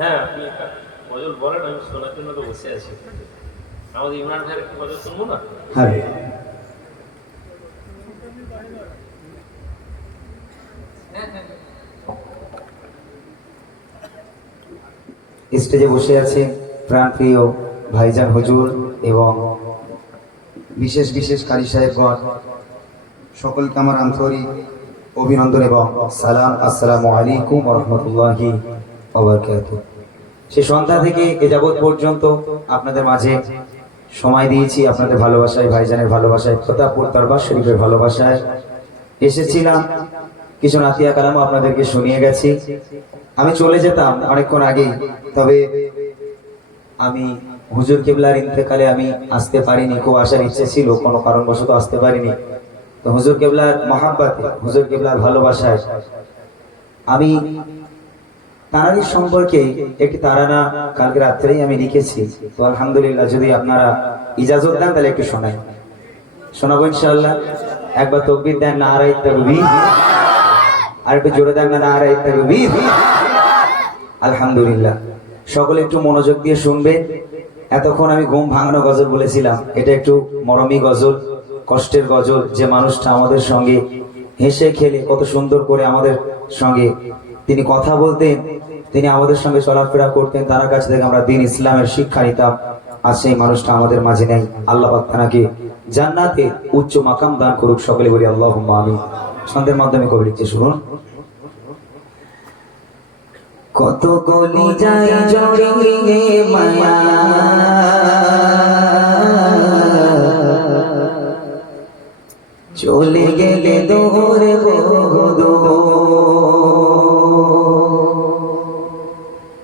হ্যাঁ আপনি বলেন, আমি শোনার জন্য তো বসে আছি। আমাদের ইমরান ভাইয়ের শুনব না? হ্যাঁ। স্টেজে বসে আছে প্রাণপ্রিয় ভাইজান হুজুর এবং বিশেষ বিশেষ কারি সাহেবগণ, সকলকে আমার আন্তরিক অভিনন্দন এবং সালাম, আসসালামু আলাইকুম রহমতুল্লাহি সে সন্ধ্যা থেকে এ যাবৎ পর্যন্ত আপনাদের মাঝে সময় দিয়েছি আপনাদের ভালোবাসায়, ভাইজানের ভালোবাসায়, প্রতাপপুর দরবার শরীফের ভালোবাসায়। এসেছিলাম, কিছু নাতিয়া কালামও আপনাদেরকে শুনিয়ে গেছি। আমি চলে যেতাম অনেকক্ষণ আগেই, তবে আমি হুজুর কেবলার ইন্তেকালে আমি আসতে পারিনি, খুব আসার ইচ্ছে ছিল, কোনো কারণবশত আসতে পারিনি। তো হুজুর কেবলার মহাব্বাতে, হুজুর কেবলার ভালোবাসায় আমি তারারির সম্পর্কে একটি তারানা কালকে রাত্রেই আমি লিখেছি। তো আলহামদুলিল্লাহ, যদি আপনারা ইজাজত দেন, তাহলে একটু শোনাই শোনাবো ইনশাল্লাহ একবার তকবির দেন, না আড়াই তকবি আর একটু জোরে দেন, না আড়াই তকবি আলহামদুলিল্লাহ। সকলে একটু মনোযোগ দিয়ে শুনবে। এতক্ষণ আমি ঘুম ভাঙানো গজল বলেছিলাম। এটা একটু মরমী গজল, কষ্টের গজল। যে মানুষটা আমাদের সঙ্গে হেসে খেলে, কত সুন্দর করে আমাদের সঙ্গে তিনি কথা বলতেন, তিনি আমাদের সঙ্গে চলাফেরা করতেন, তার কাছ থেকে আমরা দিন ইসলামের শিক্ষা নিতাম। আর সেই মানুষটা আমাদের মাঝে নেই। আল্লাহ পাক জান্নাতে উচ্চ মাকাম দান করুক, সকলে বলি আল্লাহ আমি সন্ধ্যের মাধ্যমে কবি লিখছে, শুনুন। কত গলি যাই জড়িয়ে মায়া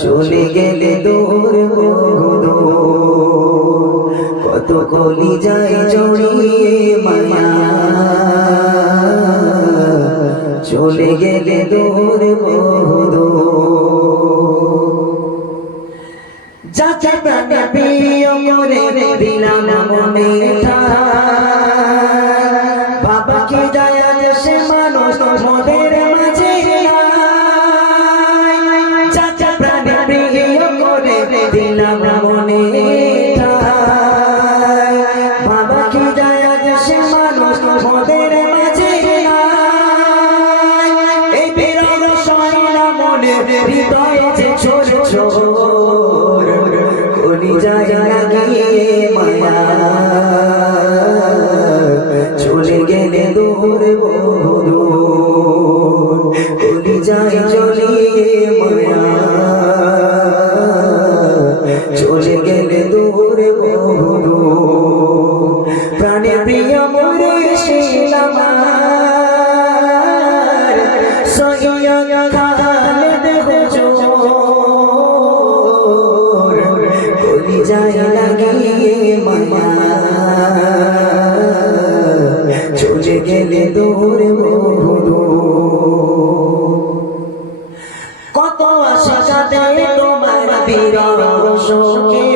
চলে গেলে দূর কত কলি যায় জড়িয়ে মায়া। চলে গেলে দূর কলি যায় লাগিয়ে শোকে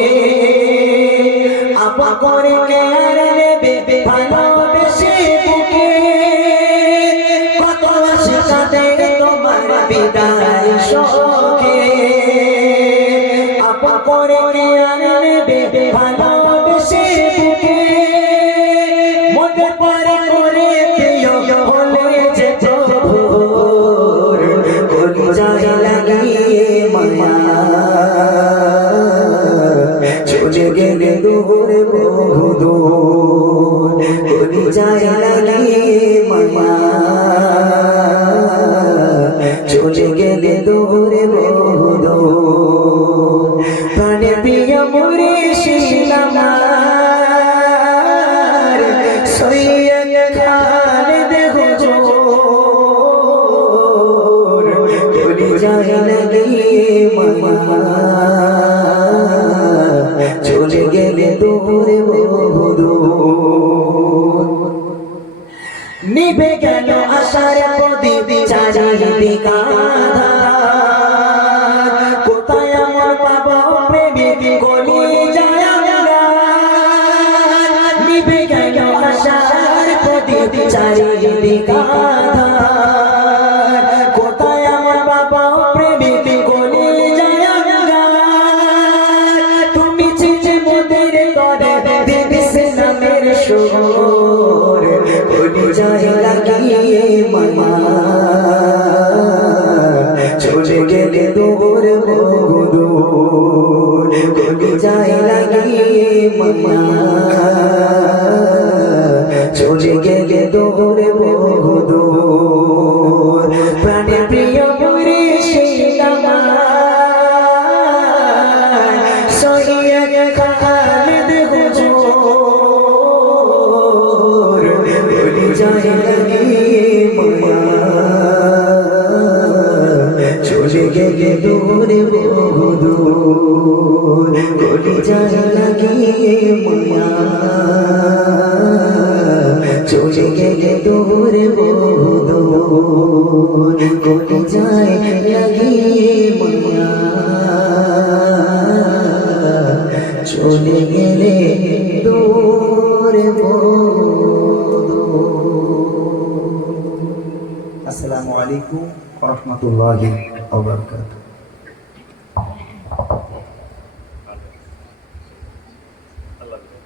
আপা করে কেয়ার নেবে ভালোবেসে বুকে কত আশা কাটে তোমার বিদায় শোকে আপা করে কেয়ার নেবে ভালোবেসে যায় লাগে মামা। চলে গেলে দৌড়ে বলো প্রাণে প্রিয় মরে শিশিলাম যায় লাগে মামা। চলে গেলে দৌড়ে বলো শিলামা আশার প্রদীপ চারিদিক। কোথায় আমার বাবা প্রেমিক গলি যায়। নিভে গেল আশার প্রদীপ চারিদিক। কোথায় আমার বাবা প্রেমিক গলি যায়। তুমি চিঠি মোদের করে দিদিস নামের সুর মামা চোখে তোর মধুর কোটি যায় লাগিয়ে মায়া চলে গেলে তোর আসসালামু আলাইকুম রহমতুল্লাহি ওয়া I.